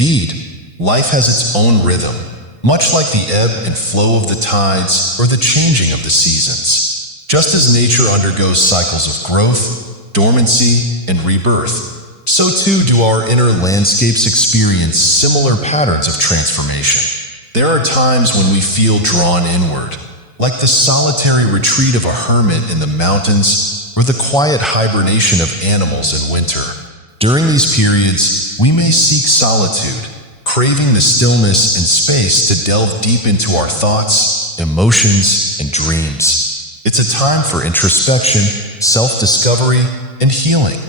Indeed, life has its own rhythm, much like the ebb and flow of the tides or the changing of the seasons. Just as nature undergoes cycles of growth, dormancy, and rebirth, so too do our inner landscapes experience similar patterns of transformation. There are times when we feel drawn inward, like the solitary retreat of a hermit in the mountains or the quiet hibernation of animals in winter. During these periods, we may seek solitude, craving the stillness and space to delve deep into our thoughts, emotions, and dreams. It's a time for introspection, self-discovery, and healing.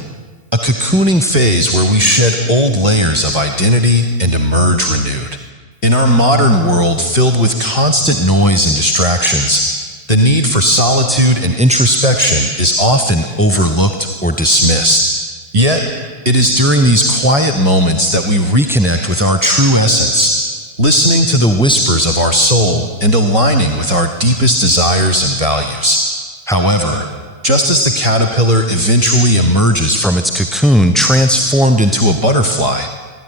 A cocooning phase where we shed old layers of identity and emerge renewed. In our modern world filled with constant noise and distractions, the need for solitude and introspection is often overlooked or dismissed. Yet, it is during these quiet moments that we reconnect with our true essence, listening to the whispers of our soul and aligning with our deepest desires and values. However, just as the caterpillar eventually emerges from its cocoon transformed into a butterfly,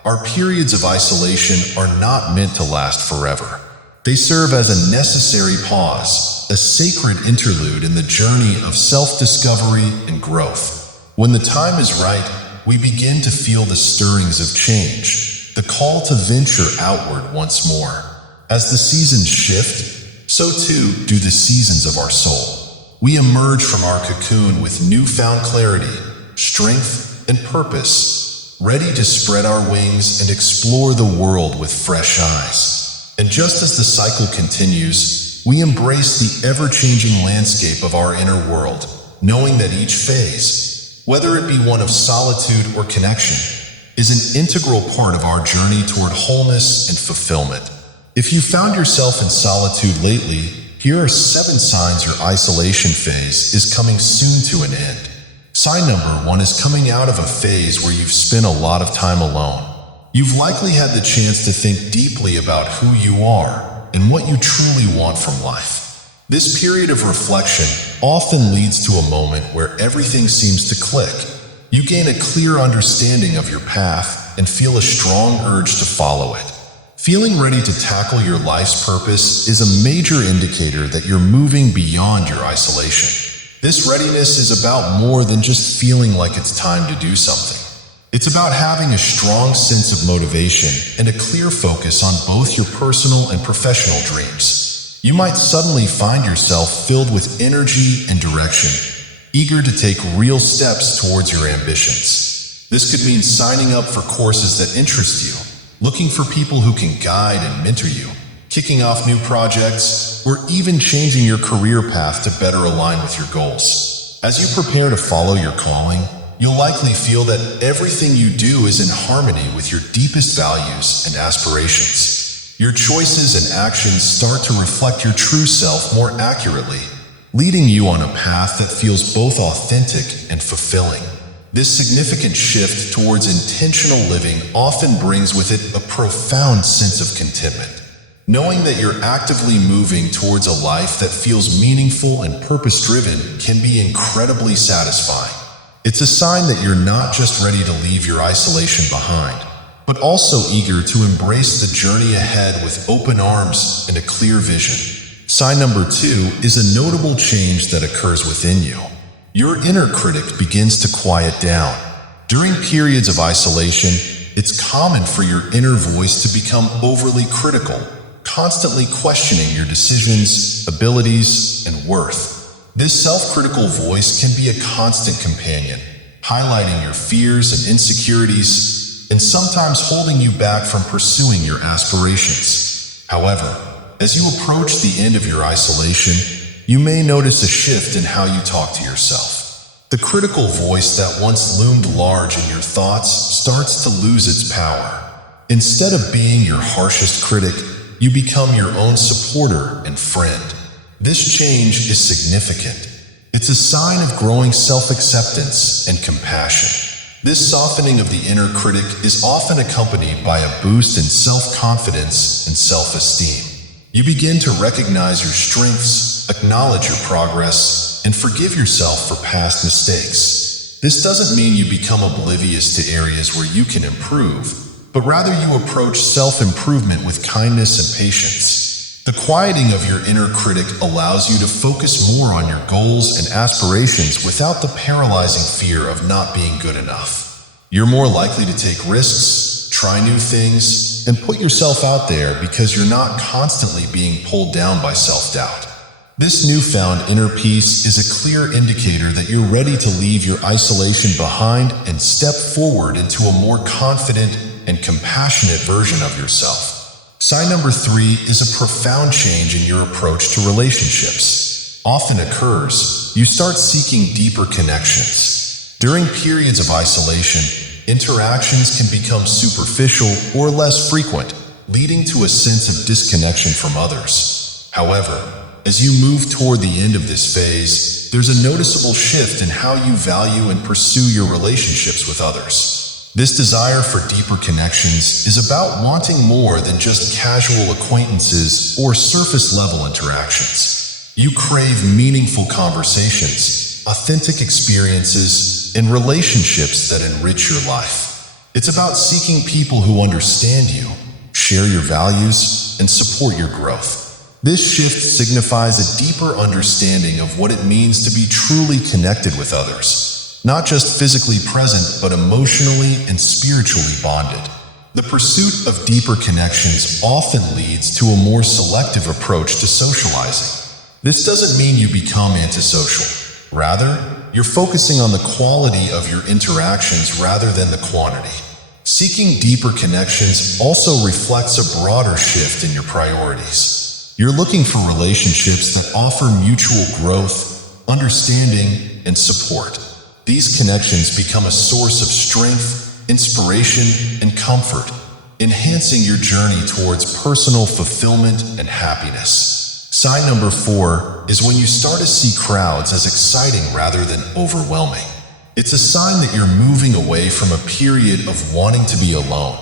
our periods of isolation are not meant to last forever. They serve as a necessary pause, a sacred interlude in the journey of self-discovery and growth. When the time is right, we begin to feel the stirrings of change, the call to venture outward once more. As the seasons shift, so too do the seasons of our soul. We emerge from our cocoon with newfound clarity, strength, and purpose, ready to spread our wings and explore the world with fresh eyes. And just as the cycle continues, we embrace the ever-changing landscape of our inner world, knowing that each phase, whether it be one of solitude or connection, is an integral part of our journey toward wholeness and fulfillment. If you found yourself in solitude lately, here are 7 signs your isolation phase is coming soon to an end. Sign number 1 is coming out of a phase where you've spent a lot of time alone. You've likely had the chance to think deeply about who you are and what you truly want from life. This period of reflection often leads to a moment where everything seems to click. You gain a clear understanding of your path and feel a strong urge to follow it. Feeling ready to tackle your life's purpose is a major indicator that you're moving beyond your isolation. This readiness is about more than just feeling like it's time to do something. It's about having a strong sense of motivation and a clear focus on both your personal and professional dreams. You might suddenly find yourself filled with energy and direction, eager to take real steps towards your ambitions. This could mean signing up for courses that interest you, looking for people who can guide and mentor you, kicking off new projects, or even changing your career path to better align with your goals. As you prepare to follow your calling, you'll likely feel that everything you do is in harmony with your deepest values and aspirations. Your choices and actions start to reflect your true self more accurately, leading you on a path that feels both authentic and fulfilling. This significant shift towards intentional living often brings with it a profound sense of contentment. Knowing that you're actively moving towards a life that feels meaningful and purpose-driven can be incredibly satisfying. It's a sign that you're not just ready to leave your isolation behind, but also eager to embrace the journey ahead with open arms and a clear vision. Sign number 2 is a notable change that occurs within you. Your inner critic begins to quiet down. During periods of isolation, it's common for your inner voice to become overly critical, constantly questioning your decisions, abilities, and worth. This self-critical voice can be a constant companion, highlighting your fears and insecurities, and sometimes holding you back from pursuing your aspirations. However, as you approach the end of your isolation, you may notice a shift in how you talk to yourself. The critical voice that once loomed large in your thoughts starts to lose its power. Instead of being your harshest critic, you become your own supporter and friend. This change is significant. It's a sign of growing self-acceptance and compassion. This softening of the inner critic is often accompanied by a boost in self-confidence and self-esteem. You begin to recognize your strengths, acknowledge your progress, and forgive yourself for past mistakes. This doesn't mean you become oblivious to areas where you can improve, but rather you approach self-improvement with kindness and patience. The quieting of your inner critic allows you to focus more on your goals and aspirations without the paralyzing fear of not being good enough. You're more likely to take risks, try new things, and put yourself out there because you're not constantly being pulled down by self-doubt. This newfound inner peace is a clear indicator that you're ready to leave your isolation behind and step forward into a more confident and compassionate version of yourself. Sign number 3 is a profound change in your approach to relationships. Often occurs, you start seeking deeper connections. During periods of isolation, interactions can become superficial or less frequent, leading to a sense of disconnection from others. However, as you move toward the end of this phase, there's a noticeable shift in how you value and pursue your relationships with others. This desire for deeper connections is about wanting more than just casual acquaintances or surface-level interactions. You crave meaningful conversations, authentic experiences, and relationships that enrich your life. It's about seeking people who understand you, share your values, and support your growth. This shift signifies a deeper understanding of what it means to be truly connected with others, not just physically present, but emotionally and spiritually bonded. The pursuit of deeper connections often leads to a more selective approach to socializing. This doesn't mean you become antisocial. Rather, you're focusing on the quality of your interactions rather than the quantity. Seeking deeper connections also reflects a broader shift in your priorities. You're looking for relationships that offer mutual growth, understanding, and support. These connections become a source of strength, inspiration, and comfort, enhancing your journey towards personal fulfillment and happiness. Sign number 4 is when you start to see crowds as exciting rather than overwhelming. It's a sign that you're moving away from a period of wanting to be alone.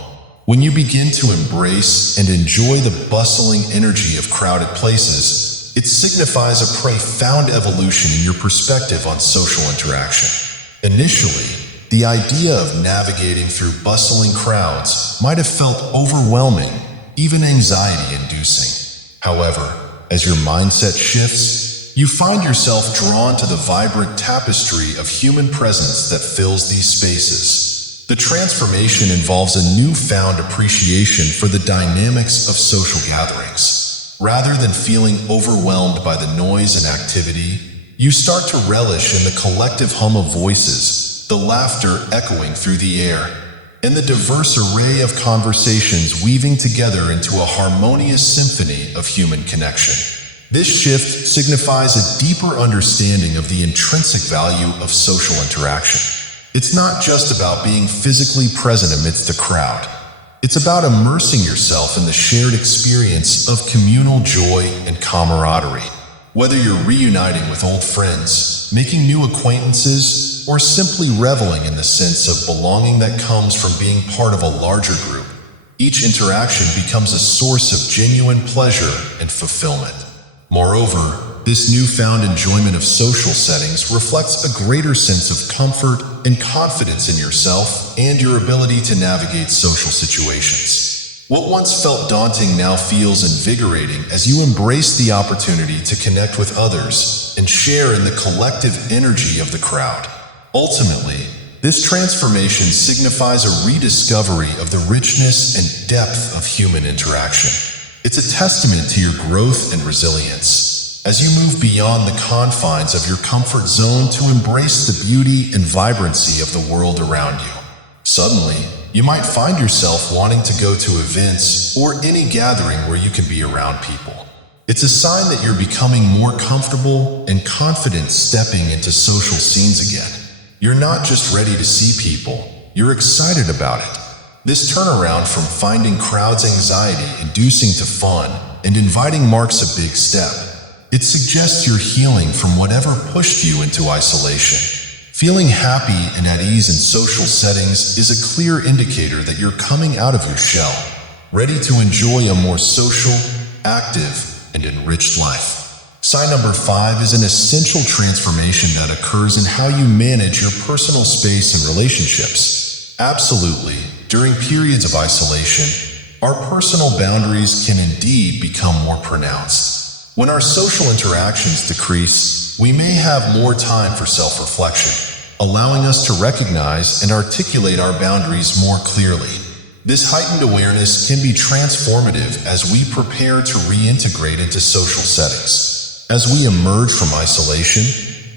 When you begin to embrace and enjoy the bustling energy of crowded places, it signifies a profound evolution in your perspective on social interaction. Initially, the idea of navigating through bustling crowds might have felt overwhelming, even anxiety-inducing. However, as your mindset shifts, you find yourself drawn to the vibrant tapestry of human presence that fills these spaces. The transformation involves a newfound appreciation for the dynamics of social gatherings. Rather than feeling overwhelmed by the noise and activity, you start to relish in the collective hum of voices, the laughter echoing through the air, and the diverse array of conversations weaving together into a harmonious symphony of human connection. This shift signifies a deeper understanding of the intrinsic value of social interaction. It's not just about being physically present amidst the crowd. It's about immersing yourself in the shared experience of communal joy and camaraderie. Whether you're reuniting with old friends, making new acquaintances, or simply reveling in the sense of belonging that comes from being part of a larger group, each interaction becomes a source of genuine pleasure and fulfillment. Moreover, this newfound enjoyment of social settings reflects a greater sense of comfort and confidence in yourself and your ability to navigate social situations. What once felt daunting now feels invigorating as you embrace the opportunity to connect with others and share in the collective energy of the crowd. Ultimately, this transformation signifies a rediscovery of the richness and depth of human interaction. It's a testament to your growth and resilience as you move beyond the confines of your comfort zone to embrace the beauty and vibrancy of the world around you. Suddenly, you might find yourself wanting to go to events or any gathering where you can be around people. It's a sign that you're becoming more comfortable and confident stepping into social scenes again. You're not just ready to see people, you're excited about it. This turnaround from finding crowds anxiety-inducing to fun and inviting marks a big step. It suggests you're healing from whatever pushed you into isolation. Feeling happy and at ease in social settings is a clear indicator that you're coming out of your shell, ready to enjoy a more social, active, and enriched life. Sign number 5 is an essential transformation that occurs in how you manage your personal space and relationships. Absolutely, During periods of isolation, our personal boundaries can indeed become more pronounced. When our social interactions decrease, we may have more time for self-reflection, allowing us to recognize and articulate our boundaries more clearly. This heightened awareness can be transformative as we prepare to reintegrate into social settings. As we emerge from isolation,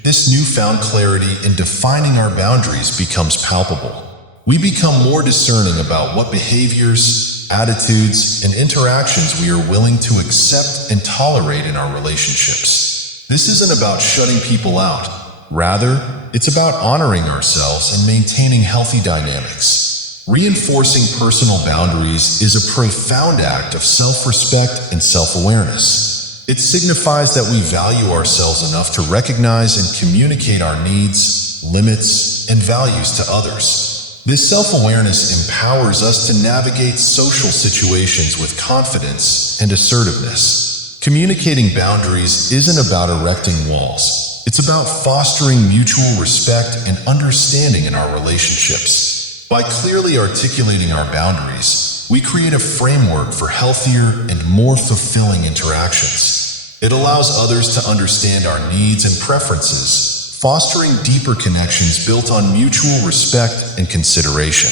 this newfound clarity in defining our boundaries becomes palpable. We become more discerning about what behaviors, attitudes, and interactions we are willing to accept and tolerate in our relationships. This isn't about shutting people out. Rather, it's about honoring ourselves and maintaining healthy dynamics. Reinforcing personal boundaries is a profound act of self-respect and self-awareness. It signifies that we value ourselves enough to recognize and communicate our needs, limits, and values to others. This self-awareness empowers us to navigate social situations with confidence and assertiveness. Communicating boundaries isn't about erecting walls. It's about fostering mutual respect and understanding in our relationships. By clearly articulating our boundaries, we create a framework for healthier and more fulfilling interactions. It allows others to understand our needs and preferences, fostering deeper connections built on mutual respect and consideration.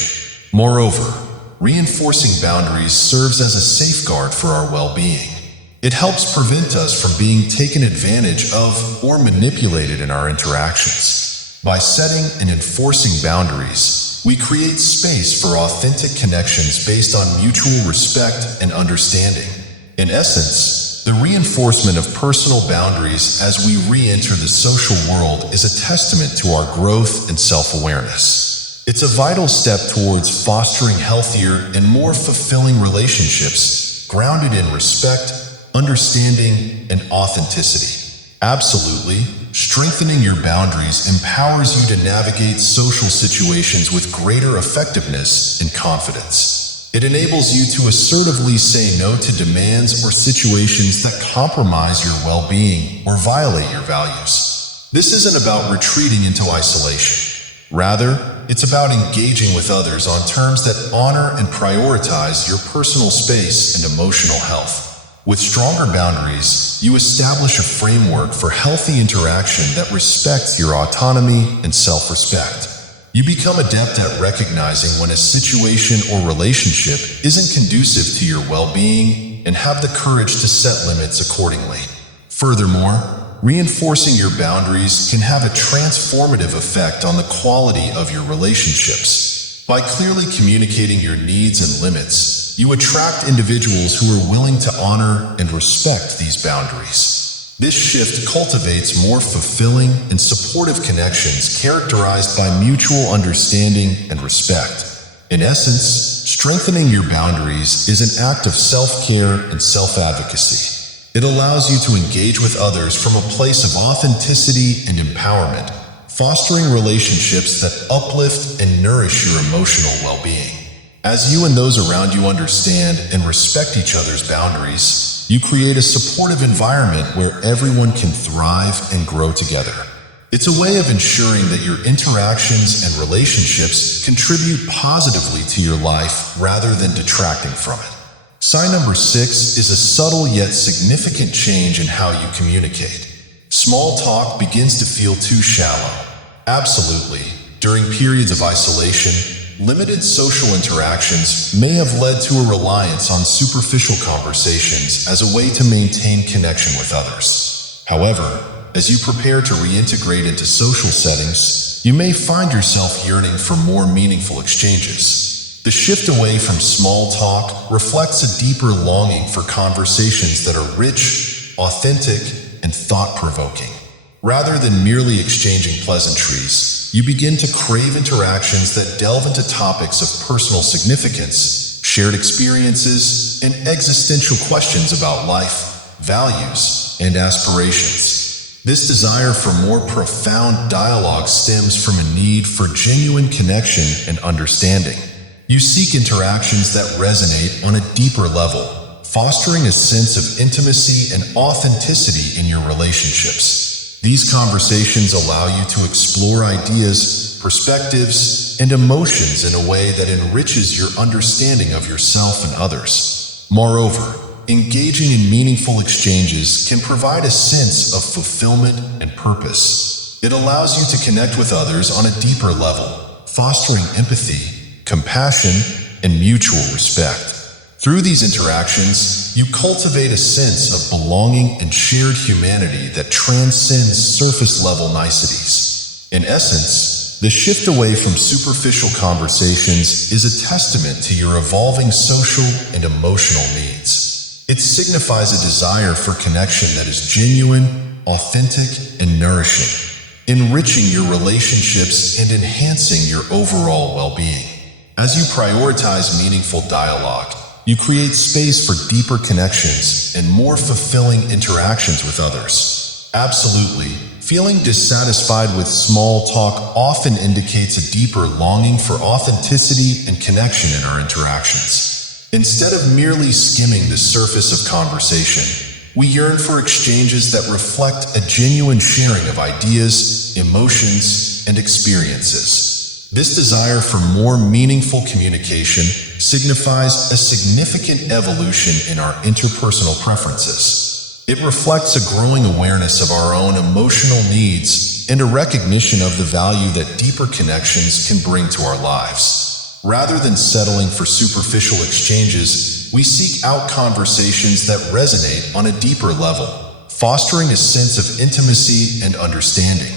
Moreover, reinforcing boundaries serves as a safeguard for our well-being. It helps prevent us from being taken advantage of or manipulated in our interactions. By setting and enforcing boundaries, we create space for authentic connections based on mutual respect and understanding. In essence, the reinforcement of personal boundaries as we re-enter the social world is a testament to our growth and self-awareness. It's a vital step towards fostering healthier and more fulfilling relationships grounded in respect, understanding, and authenticity. Absolutely, strengthening your boundaries empowers you to navigate social situations with greater effectiveness and confidence. It enables you to assertively say no to demands or situations that compromise your well-being or violate your values. This isn't about retreating into isolation. Rather, it's about engaging with others on terms that honor and prioritize your personal space and emotional health. With stronger boundaries, you establish a framework for healthy interaction that respects your autonomy and self-respect. You become adept at recognizing when a situation or relationship isn't conducive to your well-being and have the courage to set limits accordingly. Furthermore, reinforcing your boundaries can have a transformative effect on the quality of your relationships. By clearly communicating your needs and limits, you attract individuals who are willing to honor and respect these boundaries. This shift cultivates more fulfilling and supportive connections characterized by mutual understanding and respect. In essence, strengthening your boundaries is an act of self-care and self-advocacy. It allows you to engage with others from a place of authenticity and empowerment, fostering relationships that uplift and nourish your emotional well-being. As you and those around you understand and respect each other's boundaries, you create a supportive environment where everyone can thrive and grow together. It's a way of ensuring that your interactions and relationships contribute positively to your life rather than detracting from it. Sign number 6 is a subtle yet significant change in how you communicate. Small talk begins to feel too shallow. Absolutely. During periods of isolation, limited social interactions may have led to a reliance on superficial conversations as a way to maintain connection with others. However, as you prepare to reintegrate into social settings, you may find yourself yearning for more meaningful exchanges. The shift away from small talk reflects a deeper longing for conversations that are rich, authentic, and thought-provoking. Rather than merely exchanging pleasantries, you begin to crave interactions that delve into topics of personal significance, shared experiences, and existential questions about life, values, and aspirations. This desire for more profound dialogue stems from a need for genuine connection and understanding. You seek interactions that resonate on a deeper level, fostering a sense of intimacy and authenticity in your relationships. These conversations allow you to explore ideas, perspectives, and emotions in a way that enriches your understanding of yourself and others. Moreover, engaging in meaningful exchanges can provide a sense of fulfillment and purpose. It allows you to connect with others on a deeper level, fostering empathy, compassion, and mutual respect. Through these interactions, you cultivate a sense of belonging and shared humanity that transcends surface-level niceties. In essence, the shift away from superficial conversations is a testament to your evolving social and emotional needs. It signifies a desire for connection that is genuine, authentic, and nourishing, enriching your relationships and enhancing your overall well-being. As you prioritize meaningful dialogue, you create space for deeper connections and more fulfilling interactions with others. Absolutely, feeling dissatisfied with small talk often indicates a deeper longing for authenticity and connection in our interactions. Instead of merely skimming the surface of conversation, we yearn for exchanges that reflect a genuine sharing of ideas, emotions, and experiences. This desire for more meaningful communication signifies a significant evolution in our interpersonal preferences. It reflects a growing awareness of our own emotional needs and a recognition of the value that deeper connections can bring to our lives. Rather than settling for superficial exchanges, we seek out conversations that resonate on a deeper level, fostering a sense of intimacy and understanding.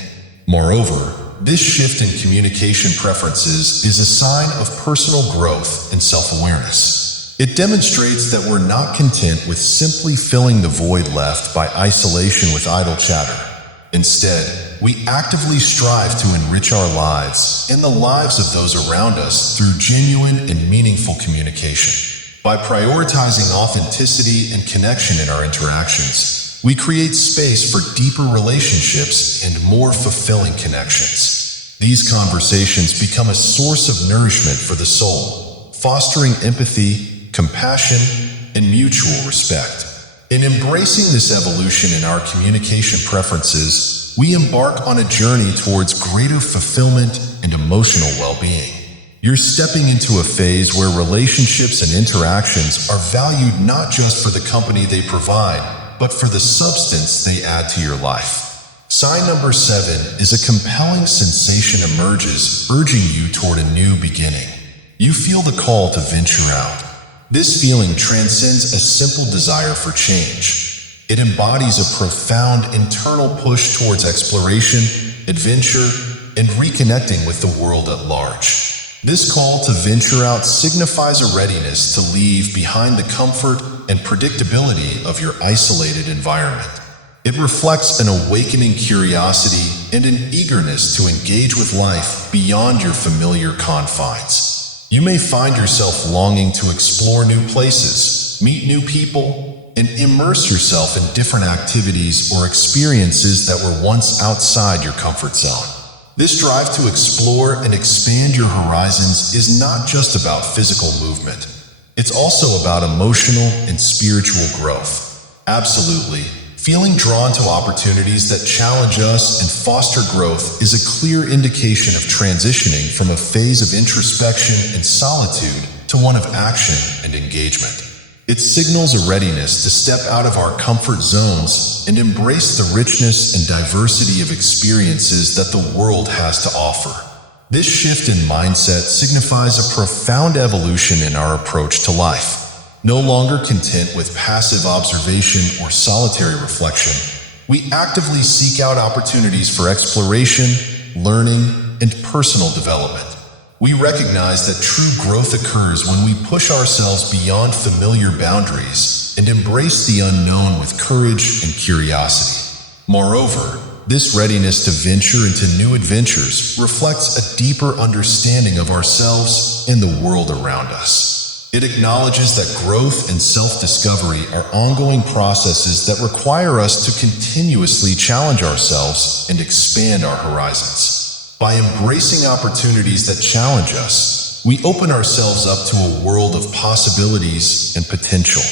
Moreover, this shift in communication preferences is a sign of personal growth and self-awareness. It demonstrates that we're not content with simply filling the void left by isolation with idle chatter. Instead, we actively strive to enrich our lives and the lives of those around us through genuine and meaningful communication. By prioritizing authenticity and connection in our interactions, we create space for deeper relationships and more fulfilling connections. These conversations become a source of nourishment for the soul, fostering empathy, compassion, and mutual respect. In embracing this evolution in our communication preferences, we embark on a journey towards greater fulfillment and emotional well-being. You're stepping into a phase where relationships and interactions are valued not just for the company they provide, but for the substance they add to your life. Sign number 7 is a compelling sensation emerges, urging you toward a new beginning. You feel the call to venture out. This feeling transcends a simple desire for change. It embodies a profound internal push towards exploration, adventure, and reconnecting with the world at large. This call to venture out signifies a readiness to leave behind the comfort and predictability of your isolated environment. It reflects an awakening curiosity and an eagerness to engage with life beyond your familiar confines. You may find yourself longing to explore new places, meet new people, and immerse yourself in different activities or experiences that were once outside your comfort zone. This drive to explore and expand your horizons is not just about physical movement. It's also about emotional and spiritual growth. Absolutely, feeling drawn to opportunities that challenge us and foster growth is a clear indication of transitioning from a phase of introspection and solitude to one of action and engagement. It signals a readiness to step out of our comfort zones and embrace the richness and diversity of experiences that the world has to offer. This shift in mindset signifies a profound evolution in our approach to life. No longer content with passive observation or solitary reflection, we actively seek out opportunities for exploration, learning, and personal development. We recognize that true growth occurs when we push ourselves beyond familiar boundaries and embrace the unknown with courage and curiosity. Moreover, this readiness to venture into new adventures reflects a deeper understanding of ourselves and the world around us. It acknowledges that growth and self-discovery are ongoing processes that require us to continuously challenge ourselves and expand our horizons. By embracing opportunities that challenge us, we open ourselves up to a world of possibilities and potential.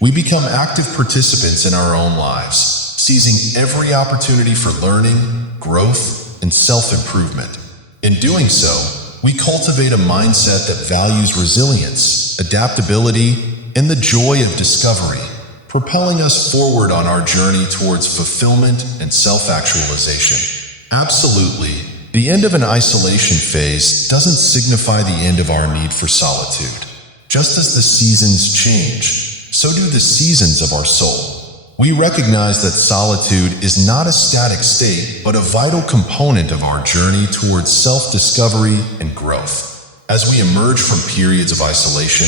We become active participants in our own lives, seizing every opportunity for learning, growth, and self-improvement. In doing so, we cultivate a mindset that values resilience, adaptability, and the joy of discovery, propelling us forward on our journey towards fulfillment and self-actualization. Absolutely, the end of an isolation phase doesn't signify the end of our need for solitude. Just as the seasons change, so do the seasons of our soul. We recognize that solitude is not a static state, but a vital component of our journey towards self-discovery and growth. As we emerge from periods of isolation,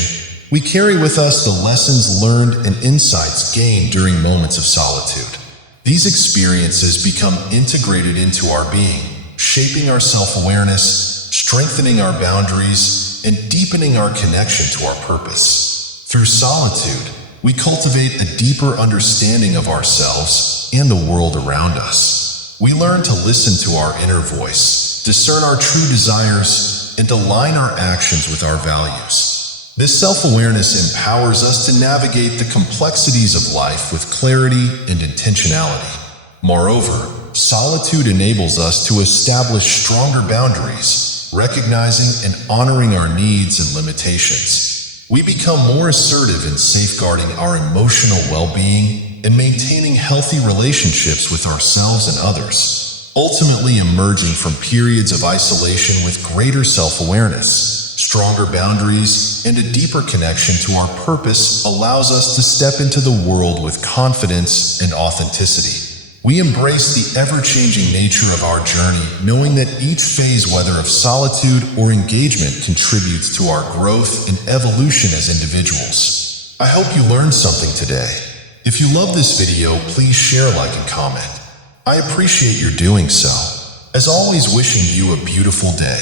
we carry with us the lessons learned and insights gained during moments of solitude. These experiences become integrated into our being, shaping our self-awareness, strengthening our boundaries, and deepening our connection to our purpose. Through solitude, we cultivate a deeper understanding of ourselves and the world around us. We learn to listen to our inner voice, discern our true desires, and align our actions with our values. This self-awareness empowers us to navigate the complexities of life with clarity and intentionality. Moreover, solitude enables us to establish stronger boundaries, recognizing and honoring our needs and limitations. We become more assertive in safeguarding our emotional well-being and maintaining healthy relationships with ourselves and others, ultimately emerging from periods of isolation with greater self-awareness. Stronger boundaries and a deeper connection to our purpose allows us to step into the world with confidence and authenticity. We embrace the ever-changing nature of our journey, knowing that each phase, whether of solitude or engagement, contributes to our growth and evolution as individuals. I hope you learned something today. If you love this video, please share, like, and comment. I appreciate your doing so. As always, wishing you a beautiful day.